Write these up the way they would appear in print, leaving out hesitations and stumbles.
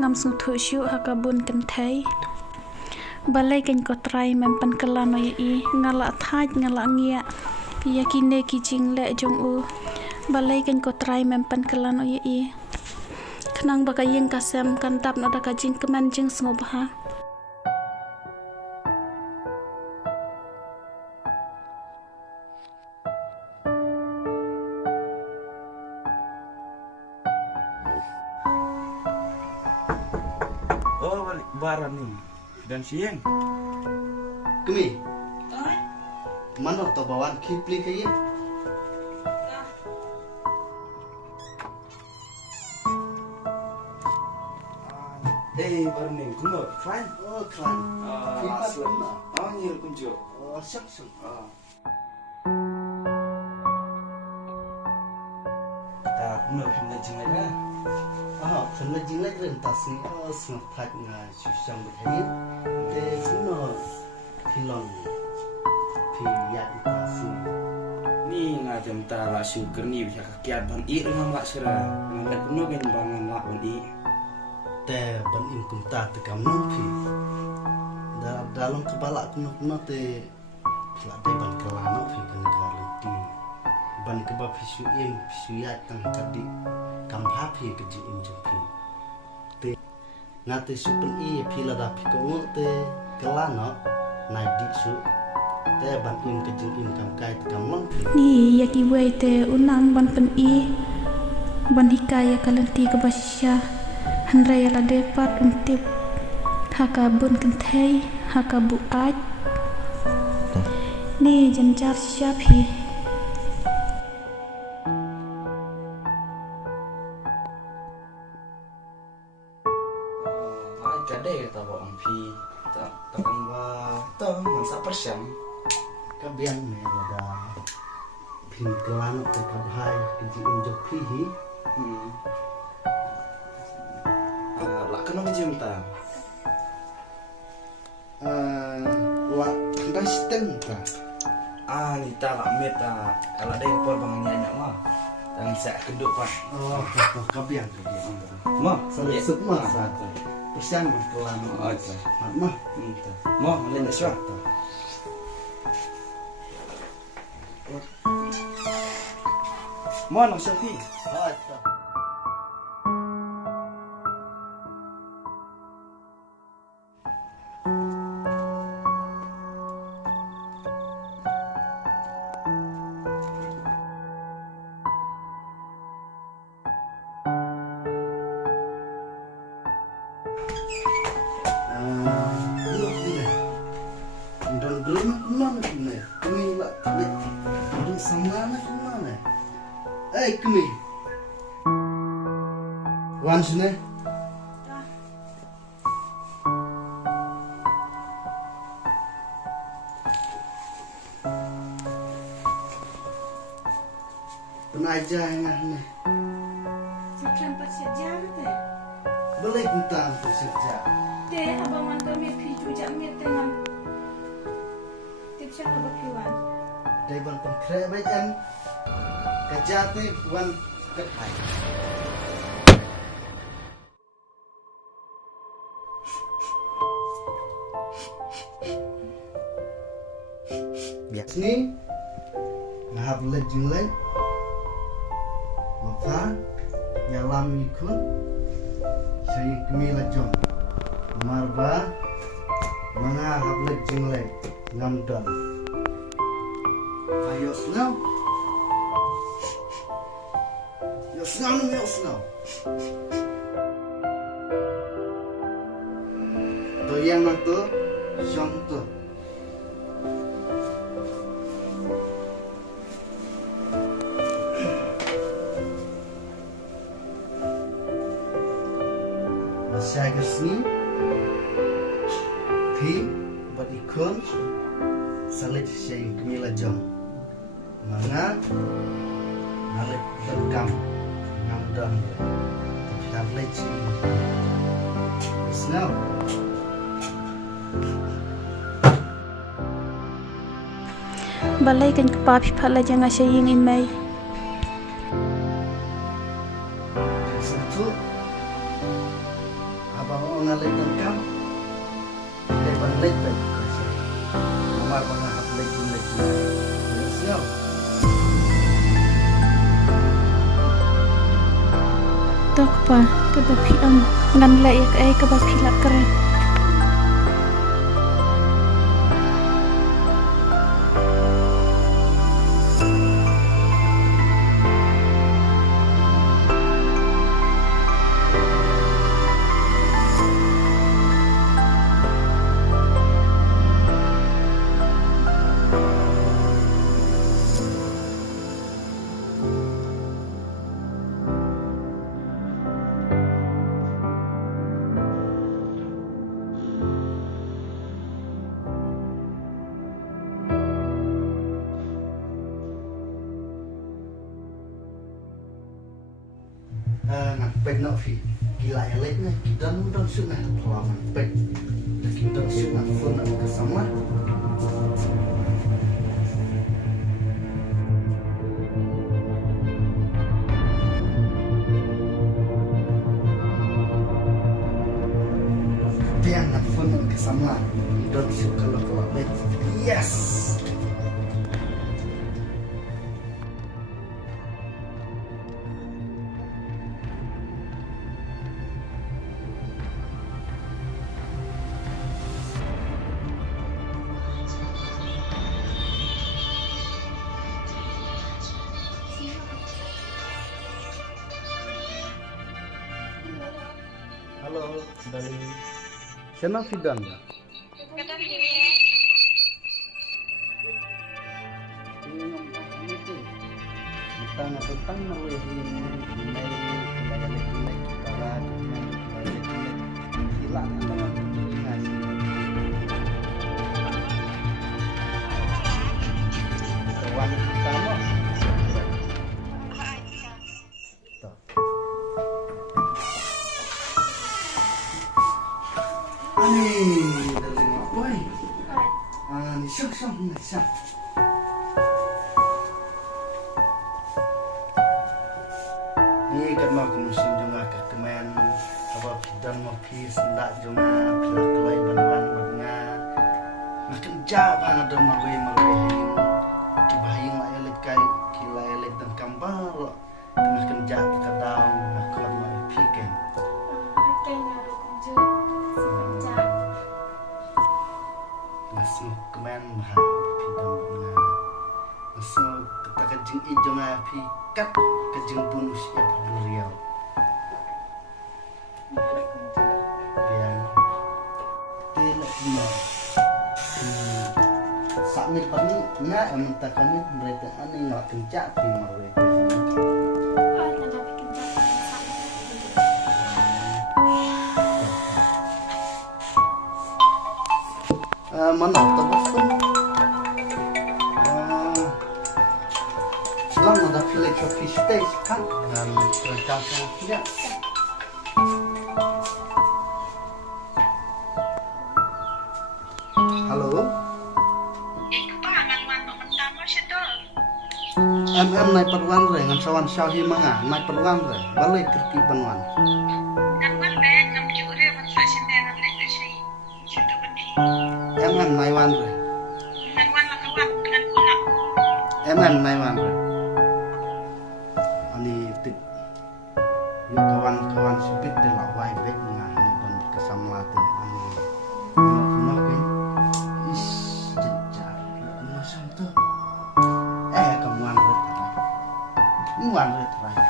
ngam sung thu shu hakabun kan thai balai kan ko trai mem pan kala no i ngala thaj ngala ngia ya kine ki jing le jong u balai kan ko trai mem pan kala no i khnang baka yeng kasem kan tap no da ka jing keman jing sngob ha Barang ni dan siang Kami mana to bawan kipli kaye barang ni kuno fine oh klan kipat kuna nyir kunjo oh sak ta kuno pindah jenga khana jinglek ren tasni smart thak nga susang behain te kuno pilon piya tasni ni ngajam ta la syukur ni bisa kakiat ban i dengan lak sera ngat kuno gen bangan lak ban i te ban in kunta te kam non pi dalam kepala kuno te pila te ban kelano pi kan garanti ban keba pisuyat tang kadi kam happy ke ji injupi te ngate supun i pila da pi ko te kelano nai di su te ban in ke ji in kam kai te kam long ni yaki wei te unang ban pen i ban hikaya kalanti ke basya handrai la depat untip hakabun kan thai hakabu aj ni janjar syafi Kadai kata bawa pi tak ba to masa persiam kabian me ada pin kelano te kabhai ke ji injupi hi lak kena ngejim ta wa kanda stem ta ni ta lak meta kalau ada impor bangan nyanyak mah dan sak keduk pak oh kabian mah suk mah sa persian mah kelano mah mah lain dah syah mah nak selfie Hey, kami. Once ne? Penaja yang ne. Sekian pasir jam te Boleh tentang pekerja. te abang man kami piju jam met dengan tip siapa bakiwan Dewan pengkre baik em. Kerja tu wan ketai. Biasa ni, ngahap lejeng maka nyalam ikun, saya kami lejong, marba, mengahap lejeng ngamdal. Ayo senang. Yosnau. To yang tu, siang tu. Masih kesini, pi, buat ikon, salit saya kemila jam. Mana, narik rekam. Ngamdam tablet Snow balai kan kepapi pala jangan saying in mai satu pa ke bapi ang ngan le ya ke bapi la keren. Pet nak fi gila eleknya kita nonton sunah pelawan pet kita sunah phone nak bersama dia nak phone nak bersama kita suka kalau pet yes. Halo, dari sana Fidan ya? Tentang melehi nilai kita lah, nilai hilang dengan ngasih. Kawan kita mau. Ani dari boy. Ani syuk. Ni kan mau musim juga ke teman apa dan mau pis ndak juga pila kelai banwan bagna makin jauh ada marwe kibahing la elek kai kila elek dan kambal makin jauh kadang aku mau piken masuk kemen mah pidam bagna masuk kita kejing ijong pikat kejing bonus ya beliau sakit pani nya emang kami mereka aneh nggak kencak di mereka mana telepon lang ada pilih coffee stage kan dan rencana tidak. Halo. Naik perwan re ngan sawan syahi manga naik perwan re balik kerti banwan naik wan re naik wan re ani tik yuk kawan sipit de la wai bek ngan dan kesamlatin ani makin is jejak masam tu kamuan re Muan retrai.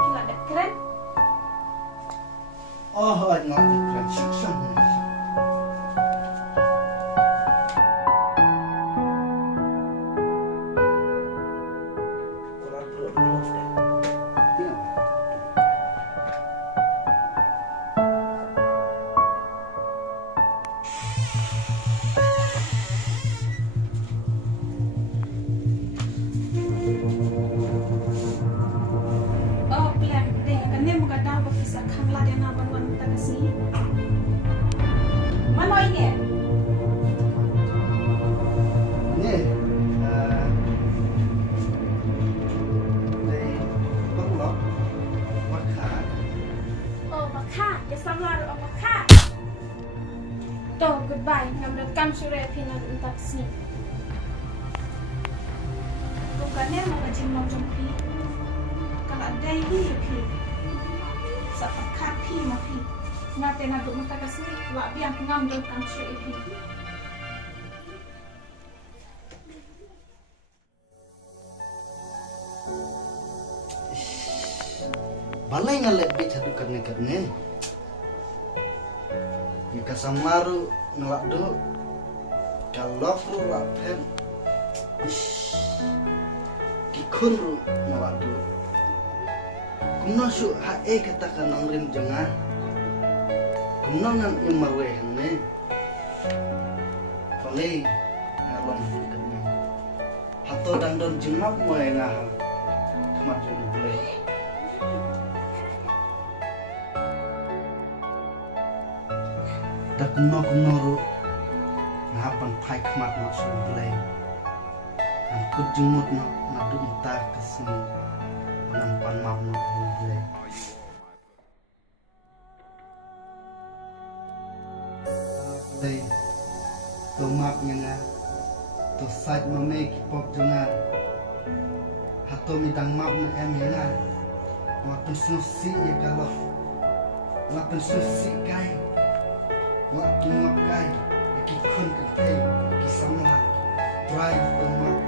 Gila deh keren. Oh, nggak keren sukses. Goodbye, ngamrekam sure pinan taksi. Bukannya mau ngajin mau jompi. Kan la dai hi phi sa khat phi ma phi na te na du mata kasni la biang ngam do kam shu phi balai ngalek bi satu karne jika samaru ngelak do kalau ru lapem kikun ru ngelak do kumno su hae katakan nang rim jengah kumno nan imarwe hane balai ngalong karne hato dangdon jengap moe ngah kemat jono boleh dak kumno ru ngapan pai kemat mak su boleh an kut jumut no na dum ta kesini nan pan map no boleh dei to map nyanga to site mame ki pop jonga hato mi dang map na em nyanga ma pensusi ya kalau ma pensusi kai ma kimap kai ki kun ke te ki samla drive to map